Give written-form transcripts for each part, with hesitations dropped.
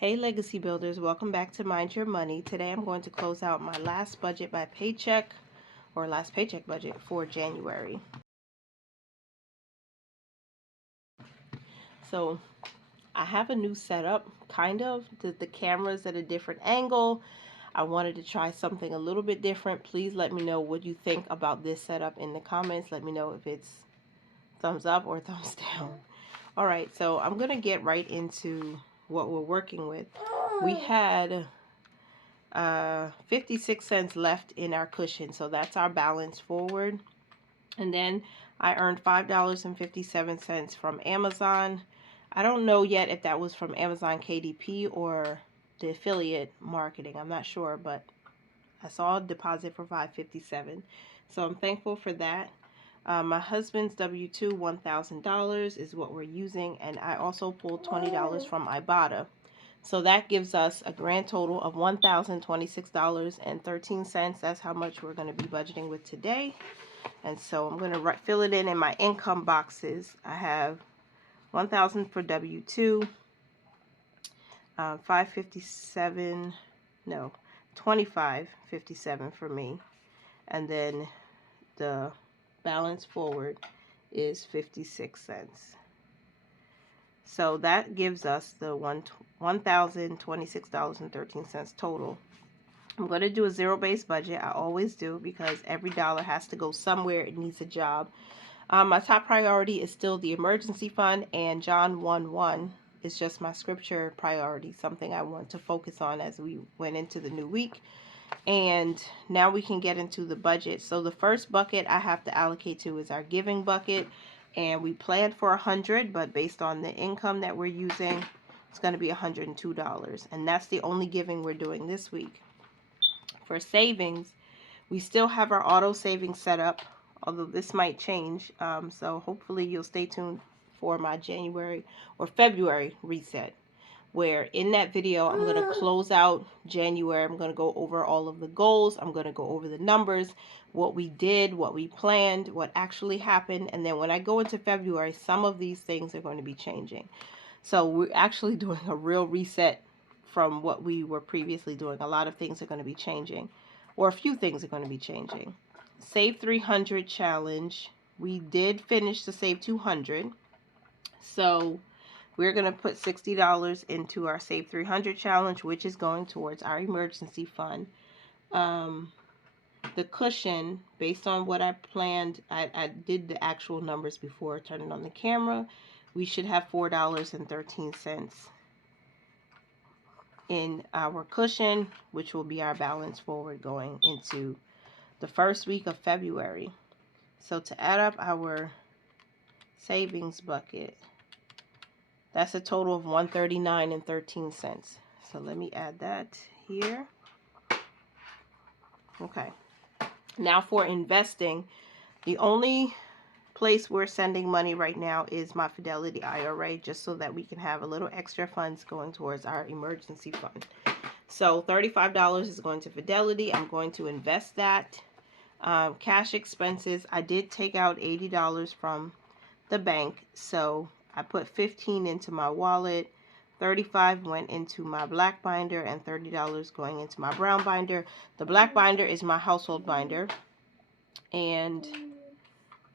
Hey Legacy Builders, welcome back to Mind Your Money. Today I'm going to close out my last budget by paycheck, or last paycheck budget for January. So I have a new setup, kind of. The camera's at a different angle. I wanted to try something a little bit different. Please let me know what you think about this setup in the comments. Let me know if it's thumbs up or thumbs down. Alright, so I'm going to get right into what we're working with. We had 56 cents left in our cushion, so that's our balance forward. And then I earned $5.57 from Amazon. I don't know yet if that was from Amazon KDP or the affiliate marketing. I'm not sure, but I saw a deposit for $5.57, so I'm thankful for that. My husband's W-2, $1,000 is what we're using, and I also pulled $20 from Ibotta. So that gives us a grand total of $1,026.13. That's how much we're going to be budgeting with today. And so I'm going to fill it in my income boxes. I have $1,000 for W-2, $5.57, no, $25.57 for me. And then the balance forward is 56 cents. So that gives us the $1,026.13 total. I'm going to do a zero-based budget. I always do, because every dollar has to go somewhere. It needs a job. My top priority is still the emergency fund, and John 1:1 is just my scripture priority, something I want to focus on as we went into the new week. And now we can get into the budget. So the first bucket I have to allocate to is our giving bucket. And we planned for $100, but based on the income that we're using, it's going to be $102. And that's the only giving we're doing this week. For savings, we still have our auto savings set up, although this might change. So hopefully you'll stay tuned for my January or February reset, where in that video I'm going to close out January. I'm going to go over all of the goals. I'm going to go over the numbers, what we did, what we planned, what actually happened. And then when I go into February, some of these things are going to be changing. So we're actually doing a real reset from what we were previously doing. A lot of things are going to be changing, or a few things are going to be changing. Save 300 challenge. We did finish the Save 200. So we're going to put $60 into our Save 300 challenge, which is going towards our emergency fund. The cushion, based on what I planned, I did the actual numbers before turning on the camera. We should have $4.13 in our cushion, which will be our balance forward going into the first week of February. So to add up our savings bucket, that's a total of $139.13. So let me add that here. Okay. Now for investing, the only place we're sending money right now is my Fidelity IRA, just so that we can have a little extra funds going towards our emergency fund. So $35 is going to Fidelity. I'm going to invest that. Cash expenses, I did take out $80 from the bank, so I put $15 into my wallet, $35 went into my black binder, and $30 going into my brown binder. The black binder is my household binder, and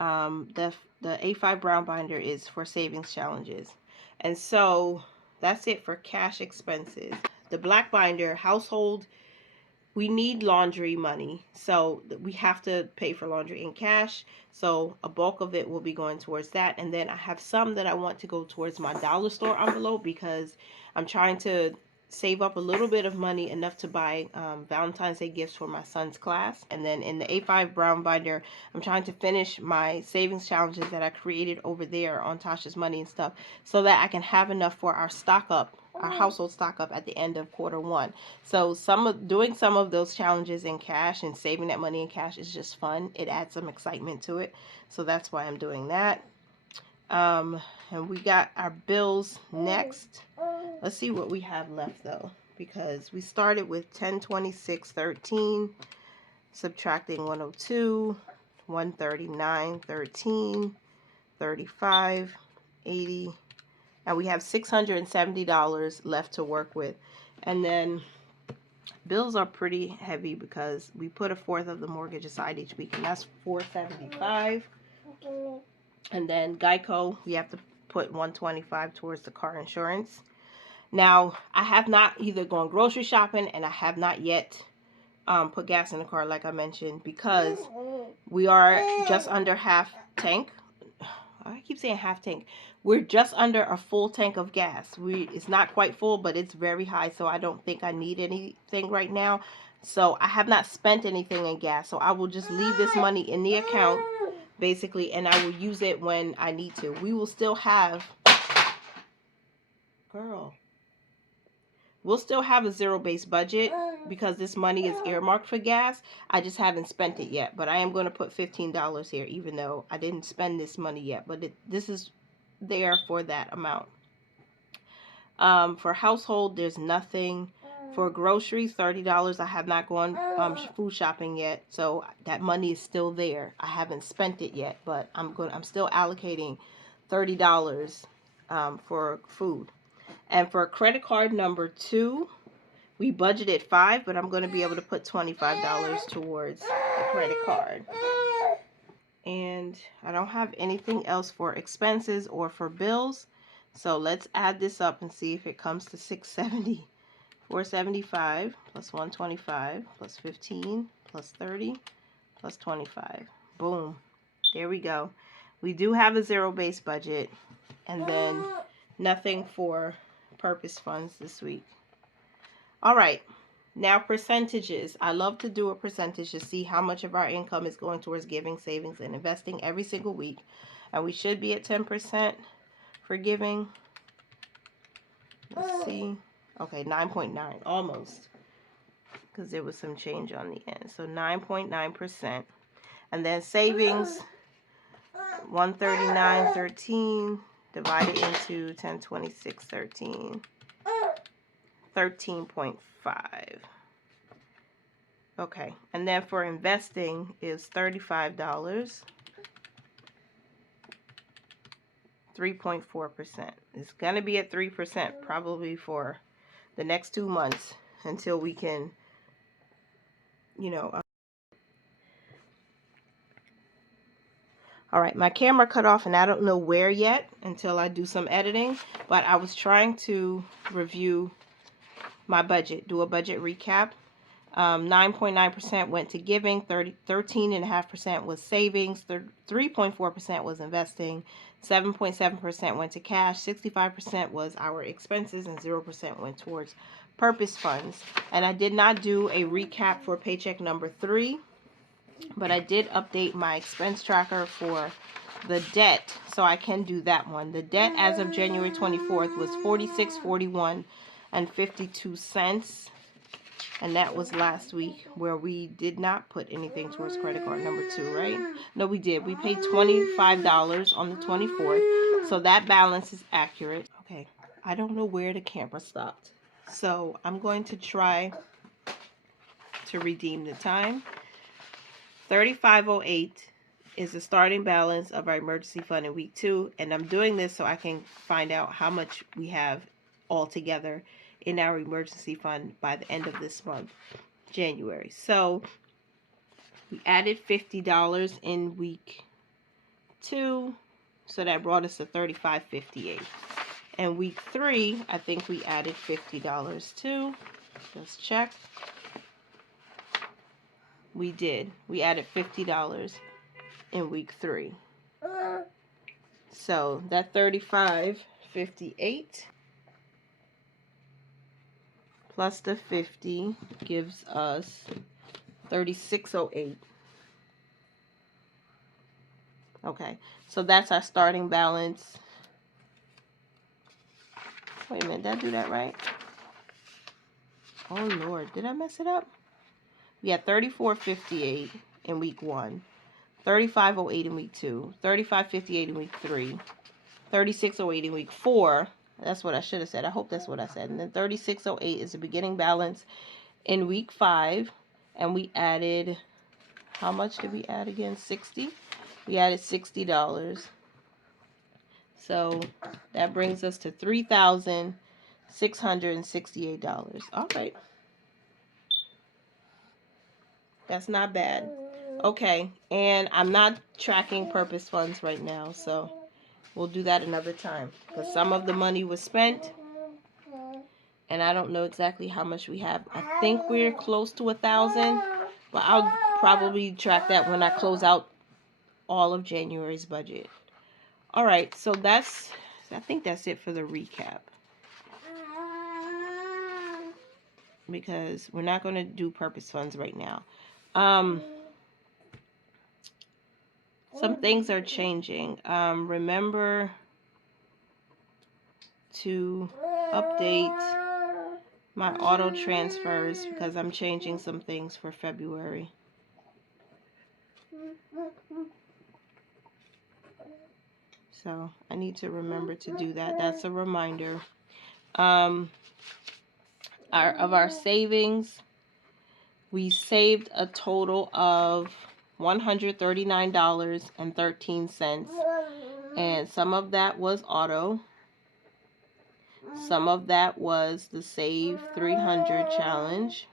the A5 brown binder is for savings challenges. And so that's it for cash expenses. The black binder, household, we need laundry money, so we have to pay for laundry in cash. So a bulk of it will be going towards that. And then I have some that I want to go towards my dollar store envelope, because I'm trying to save up a little bit of money, enough to buy Valentine's Day gifts for my son's class. And then in the A5 brown binder, I'm trying to finish my savings challenges that I created over there on Tasha's Money and stuff, so that I can have enough for our stock up, our household stock up at the end of quarter 1. So doing some of those challenges in cash and saving that money in cash is just fun. It adds some excitement to it. So that's why I'm doing that. And we got our bills next. Let's see what we have left though, because we started with 1026.13, subtracting 102, 139.13, 35, 80, and we have $670 left to work with. And then bills are pretty heavy because we put a fourth of the mortgage aside each week, and that's $475. And then Geico, we have to put $125 towards the car insurance. Now, I have not either gone grocery shopping, and I have not yet put gas in the car, like I mentioned, because we are just under half tank. I keep saying half tank. We're just under a full tank of gas. It's not quite full, but it's very high, so I don't think I need anything right now. So I have not spent anything in gas, so I will just leave this money in the account, basically, and I will use it when I need to. We will still have, we'll still have a zero-based budget because this money is earmarked for gas. I just haven't spent it yet, but I am going to put $15 here, even though I didn't spend this money yet, but this is there for that amount. For household, there's nothing. For groceries, $30. I have not gone food shopping yet, so that money is still there. I haven't spent it yet, but I'm still allocating $30 for food. And for credit card number 2, we budgeted $5, but I'm going to be able to put $25 towards the credit card. And I don't have anything else for expenses or for bills. So let's add this up and see if it comes to $670. $475 plus $125 plus 15 plus 30 plus 25. Boom. There we go. We do have a zero-based budget, and then nothing for purpose funds this week. All right. Now percentages. I love to do a percentage to see how much of our income is going towards giving, savings, and investing every single week. And we should be at 10% for giving. Let's see. Okay, 9.9, almost, because there was some change on the end. So 9.9%. And then savings, 139.13 divided into 1026.13, 13.5. Okay, and then for investing is $35. 3.4%. It's going to be at 3% probably for the next 2 months until we can, all right, my camera cut off and I don't know where yet until I do some editing, but I was trying to review my budget, do a budget recap. 9.9% went to giving, 13.5% was savings, 3.4% was investing, 7.7% went to cash, 65% was our expenses, and 0% went towards purpose funds. And I did not do a recap for paycheck number 3, but I did update my expense tracker for the debt, so I can do that one. The debt as of January 24th was $46.41 and 52 cents. And that was last week, where we did not put anything towards credit card number 2, right? No, we did. We paid $25 on the 24th. So that balance is accurate. Okay, I don't know where the camera stopped. So I'm going to try to redeem the time. $35.08 is the starting balance of our emergency fund in week 2. And I'm doing this so I can find out how much we have altogether in our emergency fund by the end of this month, January. So we added $50 in week 2, so that brought us to $35.58. And week 3, I think we added $50 too. Let's check. We did. We added $50 in week 3. So that $35.58 plus the 50 gives us $36.08. Okay, so that's our starting balance. Wait a minute, did I do that right? Oh Lord, did I mess it up? We had $34.58 in week 1, $35.08 in week 2, $35.58 in week 3, $36.08 in week 4. That's what I should have said. I hope that's what I said. And then $36.08 is the beginning balance in week 5. And we added, how much did we add again? $60. We added $60. So that brings us to $3,668. All right. That's not bad. Okay, and I'm not tracking purpose funds right now, so we'll do that another time. Because some of the money was spent, and I don't know exactly how much we have. I think we're close to 1,000, but I'll probably track that when I close out all of January's budget. All right, so I think that's it for the recap. Because we're not going to do purpose funds right now. Some things are changing. Remember to update my auto transfers because I'm changing some things for February. So I need to remember to do that. That's a reminder. Of our savings, we saved a total of $139.13, and some of that was auto. Some of that was the Save 300 challenge.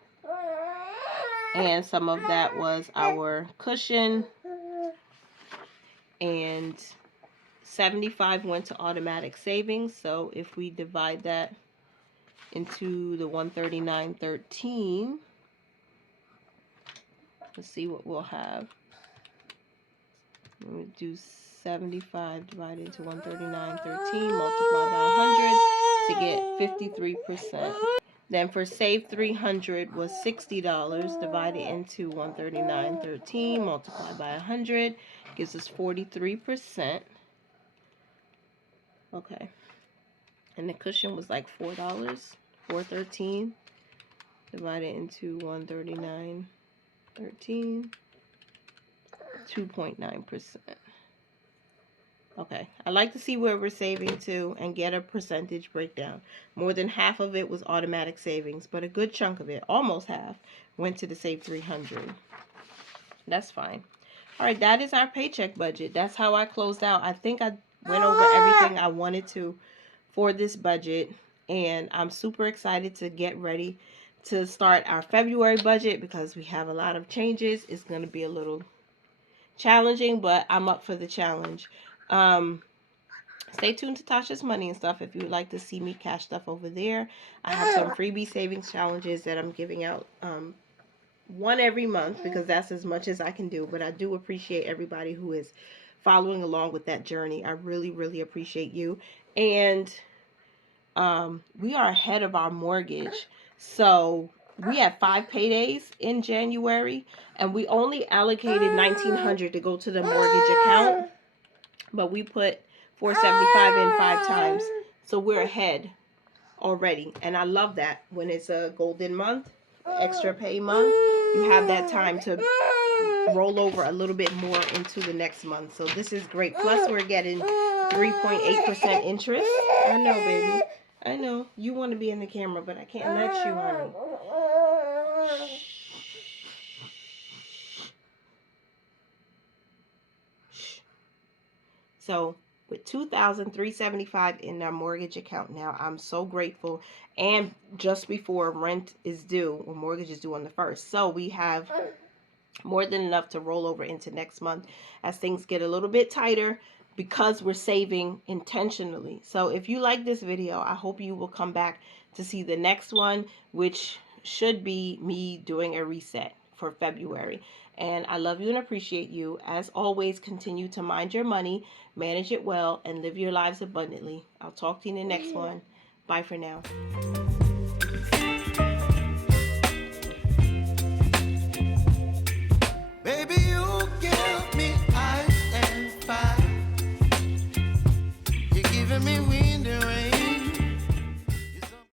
And some of that was our cushion. And 75 went to automatic savings. So if we divide that into the 139.13, let's see what we'll have. We'll do 75 divided into 139.13 multiplied by 100 to get 53%. Then for Save 300 was $60 divided into 139.13 multiplied by 100 gives us 43%. Okay. And the cushion was like $4, $4.13 divided into 139.13, 2.9%. Okay, I like to see where we're saving to and get a percentage breakdown. More than half of it was automatic savings, but a good chunk of it, almost half, went to the Save 300. That's fine. All right, that is our paycheck budget. That's how I closed out. I think I went over everything I wanted to for this budget, and I'm super excited to get ready to start our February budget because we have a lot of changes. It's going to be a little challenging, but I'm up for the challenge. Stay tuned to Tasha's Money and Stuff if you would like to see me cash stuff over there. I have some freebie savings challenges that I'm giving out one every month because that's as much as I can do. But I do appreciate everybody who is following along with that journey. I really, really appreciate you. And we are ahead of our mortgage. So we had 5 paydays in January, and we only allocated $1,900 to go to the mortgage account, but we put $475 in 5 times, so we're ahead already. And I love that when it's a golden month, extra pay month, you have that time to roll over a little bit more into the next month. So this is great. Plus we're getting 3.8% interest. I know, baby. I know. You want to be in the camera, but I can't let you, honey. So with $2,375 in our mortgage account now, I'm so grateful. And just before rent is due, or mortgage is due on the 1st. So we have more than enough to roll over into next month as things get a little bit tighter because we're saving intentionally. So if you like this video, I hope you will come back to see the next one, which should be me doing a reset for February. And I love you and appreciate you. As always, continue to mind your money, manage it well, and live your lives abundantly. I'll talk to you in the next one. Bye for now.